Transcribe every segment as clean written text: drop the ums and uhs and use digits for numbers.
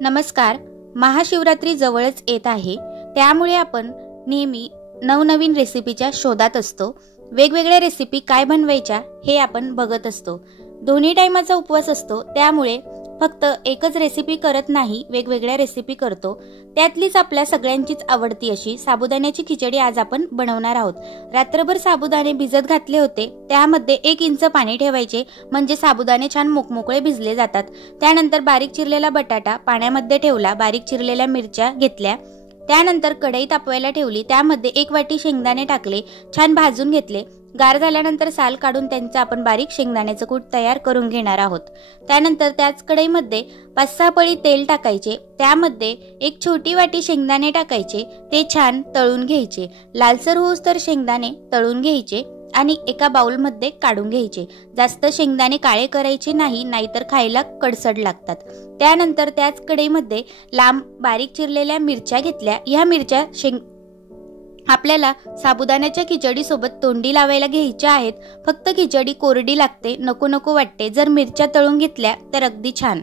नमस्कार. महाशिवरात्री जवळच येत आहे, त्यामुळे आपण नेहमी नवनवीन रेसिपीच्या शोधात असतो. वेगवेगळ्या रेसिपी काय बनवायच्या हे आपण बघत असतो. दोन्ही टाइमाचा उपवास असतो, त्यामुळे फक्त एकच रेसिपी करत नाही, वेगवेगळ्या रेसिपी करतो. त्यातलीच आपल्या सगळ्यांचीच आवडती अशी साबुदाण्याची खिचडी आज आपण बनवणार आहोत. रात्रभर साबुदाणे भिजत घातले होते, त्यामध्ये 1 इंच पाणी ठेवायचे, म्हणजे साबुदाणे छान मोकमोकळे भिजले जातात. त्यानंतर बारीक चिरलेला बटाटा पाण्यामध्ये ठेवला, बारीक चिरलेल्या मिरच्या घेतल्या, त्यानंतर कढई तापवायला ठेवली, त्यामध्ये 1 वाटी शेंगदाणे टाकले, छान भाजून घेतले. गार झाल्यानंतर साल काढून त्यांचा आपण बारीक शेंगदाण्याचं कूट तयार करून घेणार आहोत. त्यानंतर त्याच कढईमध्ये 5-6 पळी तेल टाकायचे, त्यामध्ये 1 छोटी वाटी शेंगदाणे टाकायचे, ते छान तळून घ्यायचे. लालसर होऊस्तर शेंगदाणे तळून घ्यायचे आणि एका बाउलमध्ये काढून घ्यायचे. जास्त शेंगदाणे काळे करायचे नाही, नाहीतर खायला कडसड लागतात. त्यानंतर त्याच कढईमध्ये लांब बारीक चिरलेल्या मिरच्या घेतल्या. ह्या मिरच्या आपल्याला साबुदाण्याच्या खिचडी सोबत तोंडी लावायला घ्यायच्या आहेत. फक्त खिचडी कोरडी लागते, नको नको वाटते. जर मिरच्या तळून घेतल्या तर अगदी छान.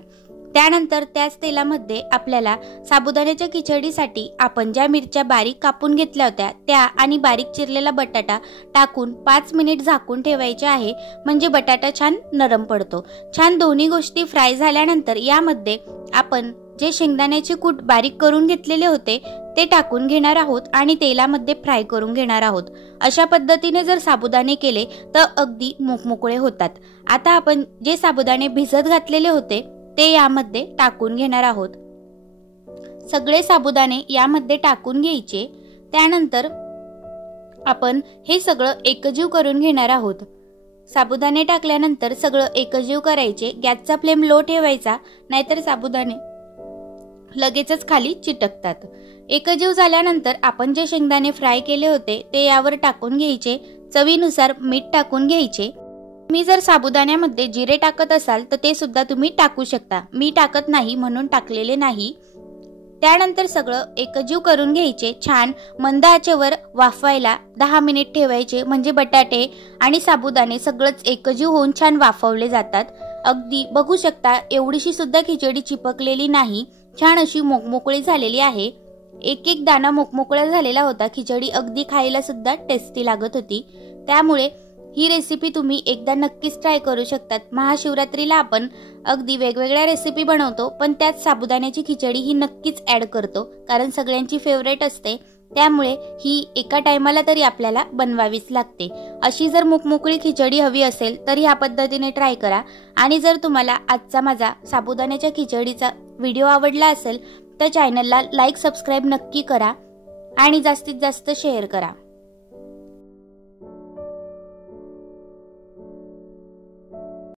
त्यानंतर त्याच तेलामध्ये आपल्याला साबुदाण्याच्या खिचडीसाठी आपण ज्या मिरच्या बारीक कापून घेतल्या होत्या त्या आणि बारीक चिरलेला बटाटा टाकून 5 मिनिट झाकून ठेवायचे आहे, म्हणजे बटाटा छान नरम पडतो. छान दोन्ही गोष्टी फ्राय झाल्यानंतर यामध्ये आपण जे शेंगदाण्याचे कूट बारीक करून घेतलेले होते ते टाकून घेणार आहोत आणि तेलामध्ये फ्राय करून घेणार आहोत. अशा पद्धतीने जर साबुदाणे केले तर अगदी मोकमोकळे होतात. आता आपण जे साबुदाणे भिजत घातलेले होते ते यामध्ये टाकून घेणार आहोत. सगळे साबुदाणे यामध्ये टाकून घ्यायचे. त्यानंतर आपण हे सगळं एकजीव करून घेणार आहोत. साबुदाणे टाकल्यानंतर सगळं एकजीव करायचे. गॅसचा फ्लेम लो ठेवायचा, नाहीतर साबुदाणे लगेचच खाली चिटकतात. एकजीव झाल्यानंतर आपण जे शेंगदाणे फ्राय केले होते ते यावर टाकून घ्यायचे. चवीनुसार मीठ टाकून घ्यायचे. मी जर साबुदाण्यामध्ये जिरे टाकत असाल तर ते सुद्धा तुम्ही टाकू शकता. मी टाकत नाही म्हणून टाकलेले नाही. त्यानंतर सगळं एकजीव करून घ्यायचे. छान मंद आचेवर वाफवायला 10 मिनिट ठेवायचे, म्हणजे बटाटे आणि साबुदाणे सगळंच एकजीव होऊन छान वाफवले जातात. अगदी बघू शकता, एवढीशी सुद्धा खिचडी चिपकलेली नाही, छान अशी मोकमोकळी झालेली आहे. एक दाणा मोकमोकळा झालेला होता. खिचडी अगदी खायला सुद्धा टेस्टी लागत होती. त्यामुळे ही रेसिपी तुम्ही एकदा नक्कीच ट्राय करू शकतात. महाशिवरात्रीला आपण अगदी वेगवेगळ्या रेसिपी बनवतो, पण त्यात साबुदाण्याची खिचडी ही नक्कीच ऍड करतो, कारण सगळ्यांची फेवरेट असते. त्यामुळे ही एका टायमाला तरी आपल्याला बनवावीच लागते. अशी जर मोकमोकळी खिचडी हवी असेल तर ह्या पद्धतीने ट्राय करा. आणि जर तुम्हाला आजचा माझा साबुदाण्याच्या खिचडीचा व्हिडिओ आवडला असेल तर चॅनलला लाईक सबस्क्राईब नक्की करा आणि जास्तीत जास्त शेअर करा.